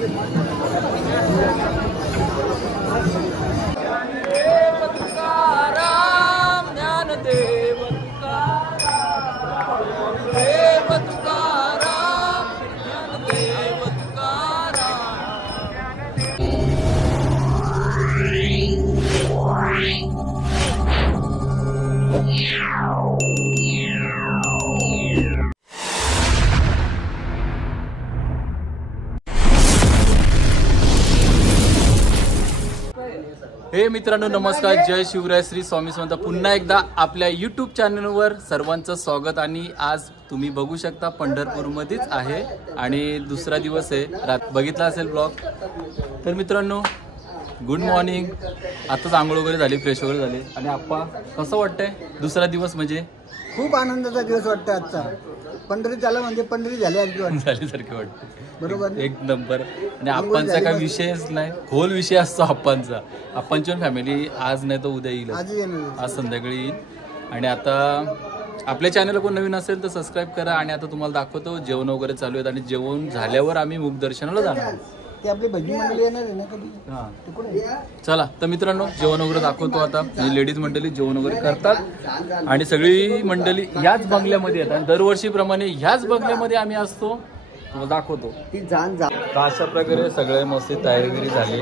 हे मित्रांनो नमस्कार, जय शिवराय, श्री स्वामी समर्थ. पुन्हा एकदा आपल्या यूट्यूब चॅनलवर सर्वांचं स्वागत. आणि आज तुम्ही बघू शकता पंढरपूरमध्येच आहे आणि दुसरा दिवस आहे. बघितला असेल ब्लॉग. तर मित्रांनो गुड मॉर्निंग. आताच आंघोळ वगैरे झाली, फ्रेश वगैरे झाली. आणि आप्पा कसं वाटतंय दुसरा दिवस? म्हणजे खूप आनंदाचा दिवस वाटतं आजचा. पंढरी झाला म्हणजे पंढरी झाल्यासारखी वाटते. बरोबर, एक नंबर. आणि आप्पांचा काही विषयच नाही, खोल विषय असतो आप्पांचा. आप्पांची फॅमिली आज नाही तर उद्या येईल, आज संध्याकाळी येईल. आणि आता आपल्या चॅनलला कोण नवीन असेल तर सबस्क्राईब करा. आणि आता तुम्हाला दाखवतो जेवण वगैरे चालू आहेत. आणि जेवण झाल्यावर आम्ही मुखदर्शनाला जाणार. ते आपली भजनी मंडळी येणार आहे ना कधी. चला तर मित्रांनो जेवण वगैरे दाखवतो. आता लेडीज मंडळी जेवण वगैरे करतात आणि सगळी मंडळी ह्याच बंगल्यामध्ये येतात. दरवर्षीप्रमाणे ह्याच बंगल्यामध्ये आम्ही असतो, दाखवतो. तर अशा प्रकारे सगळे मस्त तयारी झाली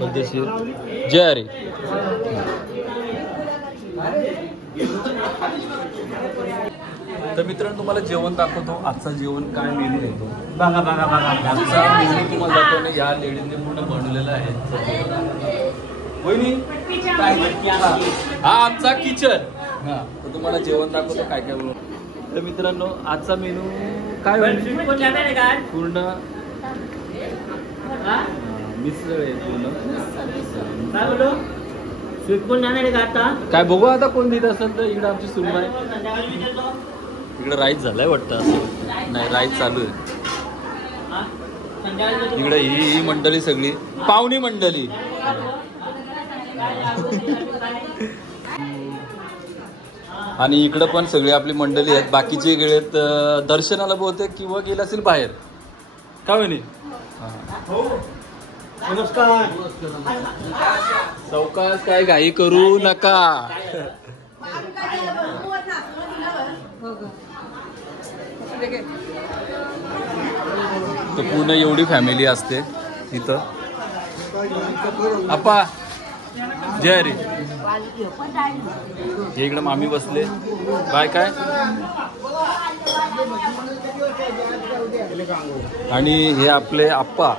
पद्धतशीर. जय हरी. तर मित्रांनो तुम्हाला जेवण दाखवतो. आजचा जेवण काय मेनू येतो बघा. आजचा मेनू तुम्हाला दाखवतो. या लेडीजने पूर्ण बनवलेला आहे. हा आमचा किचन. हा तर तुम्हाला जेवण दाखवतो काय काय बनवतो. तर मित्रांनो आजचा मेनू काय पूर्ण मिसळ आहे. काय बघू आता कोण देत असेल तर. इकडे आमची सुरू आहे. इकडे राईस झालाय वाटतं. असं नाही, राईस चालू आहे. इकडे ही मंडळी सगळी पाहुणी मंडळी. आणि इकडं पण सगळी आपली मंडळी आहेत. बाकीचे गेलेत दर्शनाला बहुतेक किंवा गेले असेल बाहेर. का म्हणे नमस्कार. चौकास काय घाई करू नका. तर पूर्ण एवढी फॅमिली असते इथं. आप्पा जय हरी. हे इकडे मामी बसले. काय काय आणि हे आपले आप्पा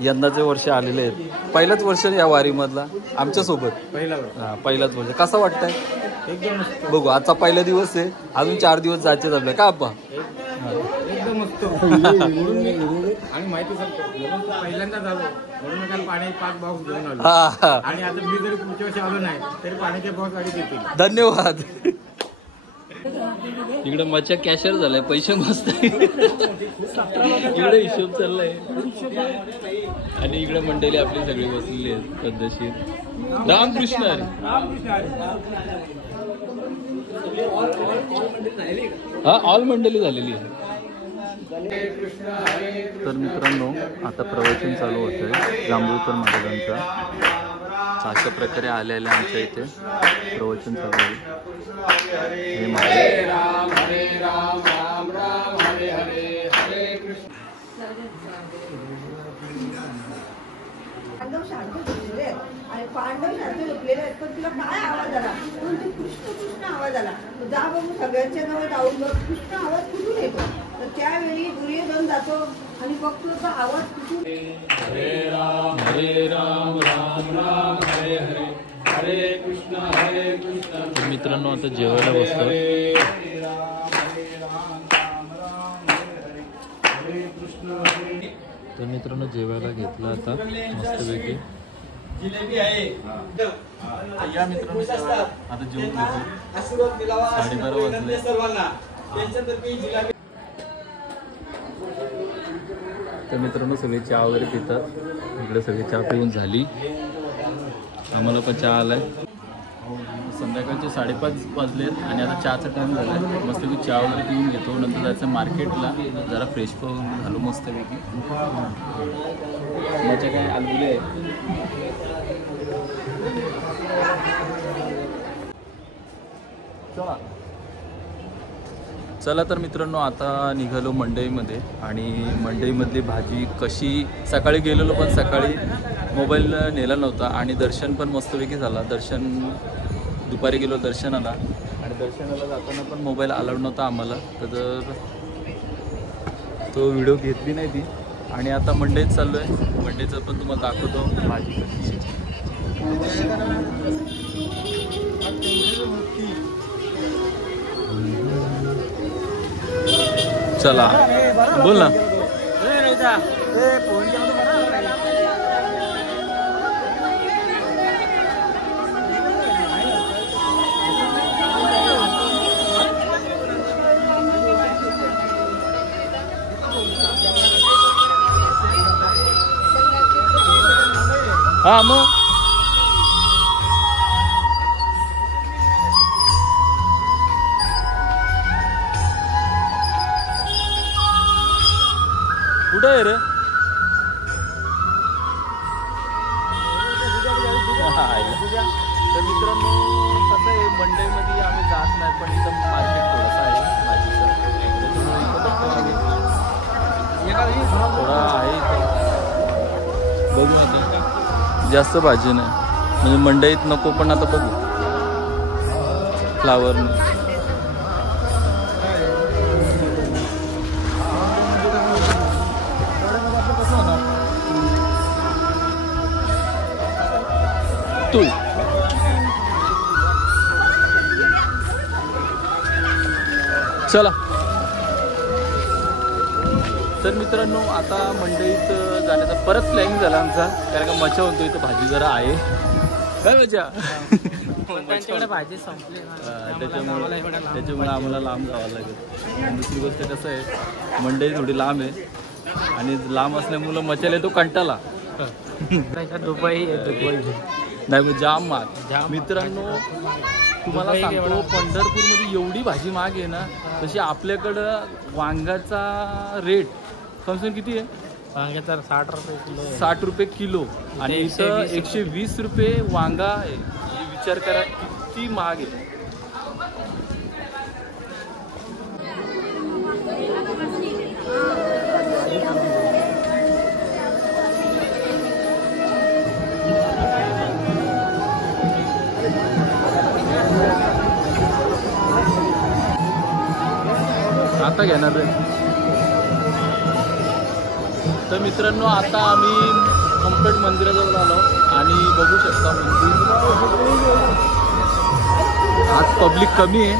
यंदाचे वर्ष आलेले आहेत. पहिलंच वर्ष या वारीमधला आमच्या सोबत. पहिलाच वर्ष. कसं वाटतंय? एकदम बघू. आजचा पहिला दिवस आहे, अजून 4 दिवस जायचे आपल्या. का आप्पा? एकदम मस्त. आणि माहिती पहिल्यांदा झालो म्हणून काल पाणी 5 बॉक्स घेऊन आलो. आणि आता मी जरी पुढच्या वर्षी आलो नाही तरी पाण्याचे बॉक्स गाडी देतील. धन्यवाद. इकडे मच्छा कॅशर झालाय, पैसे मस्त. इकडे हिशोब चाललाय. आणि इकडे मंडळी आपली सगळी बसलेली आहेत पद्धतशीर. रामकृष्ण. हा ऑल मंडळी झालेली आहे. तर मित्रांनो आता प्रवचन चालू होतंय जांभूळकर महाराजांचा. अशा प्रकारे आलेल्या आमच्या इथे प्रवचन चालू आहे. हे हरे राम राम राम हरे हरे हरे कृष्ण. पांडव शांत झोपलेले आहेत आणि पांडव शांत झोपलेले आहेत. पण तुला काय आवाज आला? म्हणजे कृष्ण कृष्ण आवाज आला. जा बघू सगळ्यांच्या जवळ जाऊन बघ कृष्ण आवाज कुठून येतो. तर त्यावेळी दुर्योधन जातो आणि बघतो तो आवाज कुठून. हरे राम राम राम हरे हरे हरे कृष्ण. मित्रांनो आता जेवायला बसतो. तर मित्रांनो जेवायला घेतलं आता मस्तपैकी. या मित्रांनो आता जेवण घेतो. 12:30 वाजले. तर मित्रांनो सगळे चहा वगैरे पितात. इकडे सगळे चहा पिऊन झाली. आम्हाला पण चहा आलाय. संध्याकाळचे 5:30 वाजलेत आणि आता चहाचा टाईम झाला आहे. मस्तपैकी चहा वगैरे पिऊन घेतो, नंतर जायचं मार्केटला, जरा फ्रेश पण झालो मस्तपैकी. माझ्या काय आलबुले आहे. चला तर मित्रांनो, आता निघालो मंडईमध्ये आणि मंडईमधली भाजी कशी, सकाळी गेलेलो पण सकाळी मोबाईल नेला नव्हता आणि दर्शन पण मस्तपैकी झाला. दुपारी गेलो दर्शनाला आणि दर्शनाला जाताना पण मोबाईल अलाउड नव्हता आम्हाला, तर तो व्हिडिओ घेतली नाही ती. आणि आता मंडईत चाललो आहे, मंडईचं पण तुम्हाला दाखवतो भाजी कशी. चला बोल ना. हा मग कुठं आहे रे? तर मित्रांनो कसं आहे, मंडईमध्ये आम्ही जात नाही, पण इथं मार्केट थोडंसं आहे भाजीचं, त्याच्यामुळे थोडा आहे इथं. बघू आता, जास्त भाजी नाही म्हणजे मंडईत नको, पण आता बघू फ्लावर. चला तर मित्रांनो, आता मंडईत जाण्याचा परत प्लॅनिंग झाला आमचा, कारण का मजा होतो इथं भाजी जरा आहे. काय मजा? भाजी संपली त्याच्यामुळे आम्हाला लांब जावं लागेल. दुसरी गोष्ट कसं आहे, मंडई थोडी लांब आहे आणि लांब असल्यामुळं मचाला येतो कंटाला. दुबई नाही जाम महाग. मित्रांनो तुम्हाला सांगतो, पंढरपूरमध्ये एवढी भाजी महाग आहे ना, तशी आपल्याकडं वांगाचा रेट कमसे कम किती आहे? वांग्याचा 60 रुपये किलो. 60 रुपये किलो आणि इथं 120 रुपये वांगा आहे. विचार करा किती महाग आहे. आता घेणार रे. तर मित्रांनो, आता आम्ही कंप्लेट मंदिराजवळ आलो आणि बघू शकता मंदिर आज पब्लिक कमी आहे.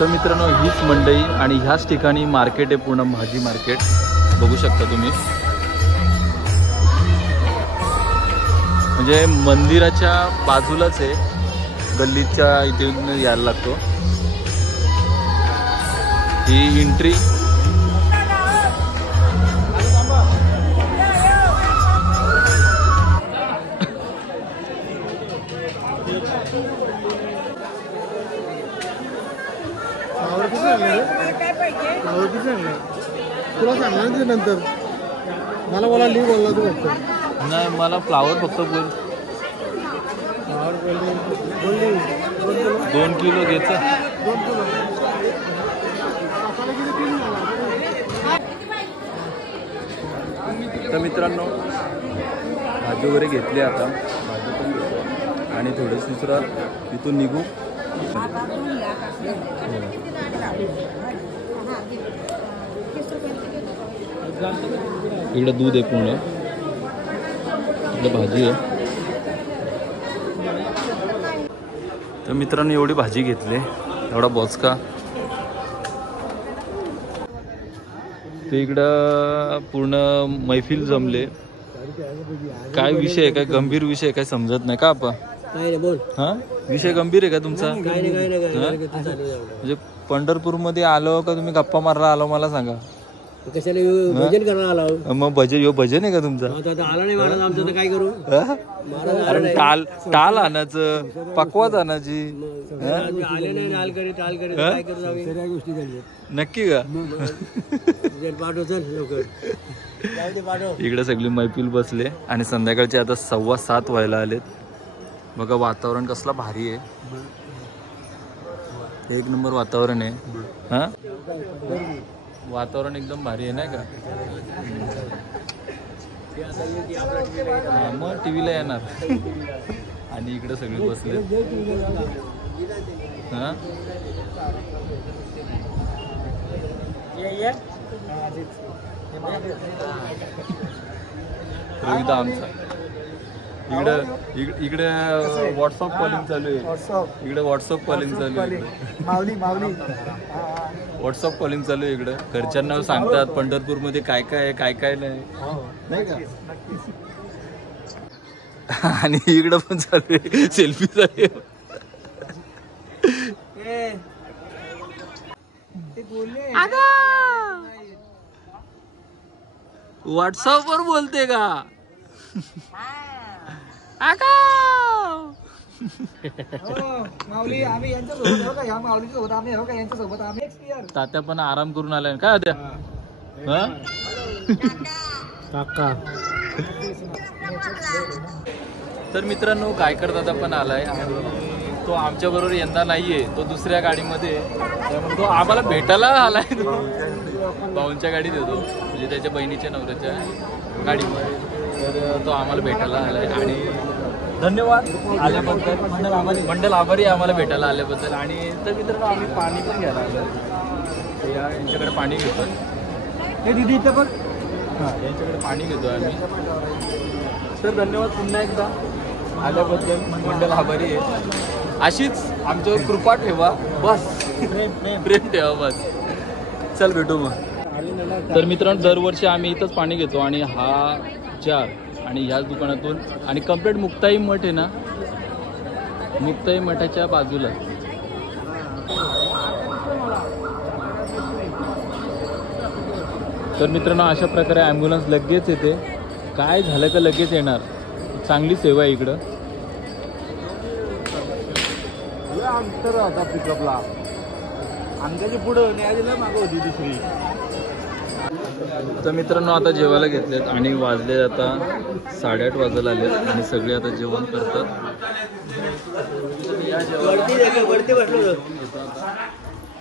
तर मित्रांनो हीच मंडई आणि ह्याच ठिकाणी मार्केट आहे, पूर्ण भाजी मार्केट बघू शकता तुम्ही. म्हणजे मंदिराच्या बाजूलाच आहे, गल्लीच्या इथून यायला लागतो. ही एंट्री तुला सांगणार नंतर मला बोला लिव्ह बोलला तू फक्त. नाही, मला फ्लावर फक्त बोल. 2 किलो घ्यायचं. तर मित्रांनो भाजी वगैरे घेतली, आता भाजी पण घेतो आणि थोडंसं दुसरा इथून निघू. इकडं दूध आहे पूर्ण, इकडं भाजी आहे. तर मित्रांनो एवढी भाजी घेतली, एवढा बोचका. ते इकडं पूर्ण मैफिल जमले. काय विषय आहे, काय गंभीर विषय आहे, काय समजत नाही का आपण. हा विषय गंभीर आहे का तुमचा? म्हणजे पंढरपूरमध्ये आलो का तुम्ही गप्पा मारायला आलो मला सांगा. कशाला भजन करायला आला? मग भजन आहे का तुमचा? आला नाही महाराज आमचं तर काय करू? अरे टाल आणायचं, पकवात आणायची. आले नाही टाल करीत काय करू आम्ही? सगळ्या गोष्टी झाल्या नक्की का? इकडे सगळी मैफिल बसले आणि संध्याकाळचे आता 7:15 व्हायला आलेत. बघा वातावरण कसला भारी आहे, एक नंबर वातावरण आहे. हा वातावरण एकदम भारी आहे नाही का? मग टीव्हीला येणार. आणि इकडे सगळे बसले. हा रोहित आमचा इकडे व्हॉट्सअप कॉलिंग चालू आहे. इकडे व्हॉट्सअप कॉलिंग चालू आहे. व्हॉट्सअप कॉलिंग चालू आहे इकडे. घरच्यांना सांगतात पंढरपूरमध्ये काय काय आहे, काय काय नाही का. आणि इकडं पण चालू आहे, सेल्फी चालू आहे. व्हॉट्सअप वर बोलते का? माऊली आम्ही यांच्यासोबत हो का? या माऊलीसोबत आम्ही हो का? यांच्यासोबत आम्ही तात्या पण आराम करून आलाय काय होत्या? काका. तर मित्रांनो गायकर दादा पण आलाय. तो आमच्या बरोबर यंदा नाहीये, तो दुसऱ्या गाडीमध्ये, त्यामुळे तो आम्हाला भेटायला आलाय. भाऊंच्या गाडीत येतो, म्हणजे त्याच्या बहिणीच्या नवऱ्याच्या गाडीमध्ये. तर तो आम्हाला भेटायला आलाय आणि धन्यवाद आल्याबद्दल. मंडल आभारी आम्हाला भेटायला आल्याबद्दल. आणि तर मित्रांनो आम्ही पाणी पण घ्यायला आलो. यांच्याकडे पाणी घेतो. हे दिदी इथं पण यांच्याकडे पाणी घेतो आम्ही. तर धन्यवाद पुन्हा एकदा आल्याबद्दल. मंडल आभारी आहे. अशीच आमच्यावर कृपा ठेवा बस, प्रेम ठेवा बस. चल भेटू मग. तर मित्रांनो दरवर्षी आम्ही इथंच पाणी घेतो आणि हा जार आणि ह्याच दुकानातून. आणि कम्प्लीट मुक्ताई मठ आहे ना, मुक्ताई मठाच्या बाजूला. तर मित्रांनो अशा प्रकारे ॲम्ब्युलन्स लगेच येते, काय झालं का लगेच येणार. चांगली सेवा आहे इकडं. अंतर होता पिकअपला, अंगाच्या पुढं न्यायला मागं होती दुसरी. तर मित्रांनो आता जेवायला घेतलेत आणि वाजले आता 8:30 वाजायला आलेत आणि सगळे आता जेवण करतात.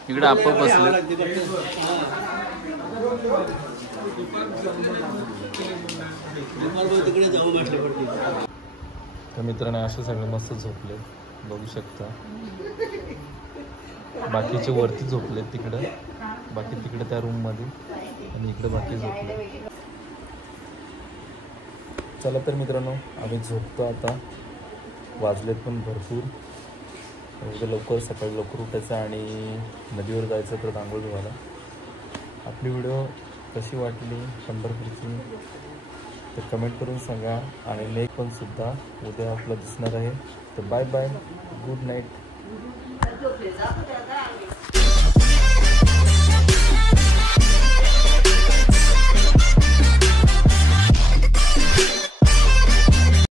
इकडे आपण बसले. तर मित्रांनो असे सगळे मस्त झोपले बघू शकता. बाकीचे वरती झोपले तिकडं, बाकी तिकडे त्या रूम मध्ये आणि इकडे बाकी झोपले. चला तर मित्रांनो आम्ही झोपतो आता. वाजलेत पण भरपूर उद्या लवकर सकाळी लवकर उठायचं आणि नदीवर जायचं तर आंघोळ धुवायला. आपली व्हिडिओ कशी वाटली पंढरपूरची तर कमेंट करून सांगा आणि लेख पण सुद्धा उद्या आपलं दिसणार आहे. तर बाय बाय, गुड नाईट.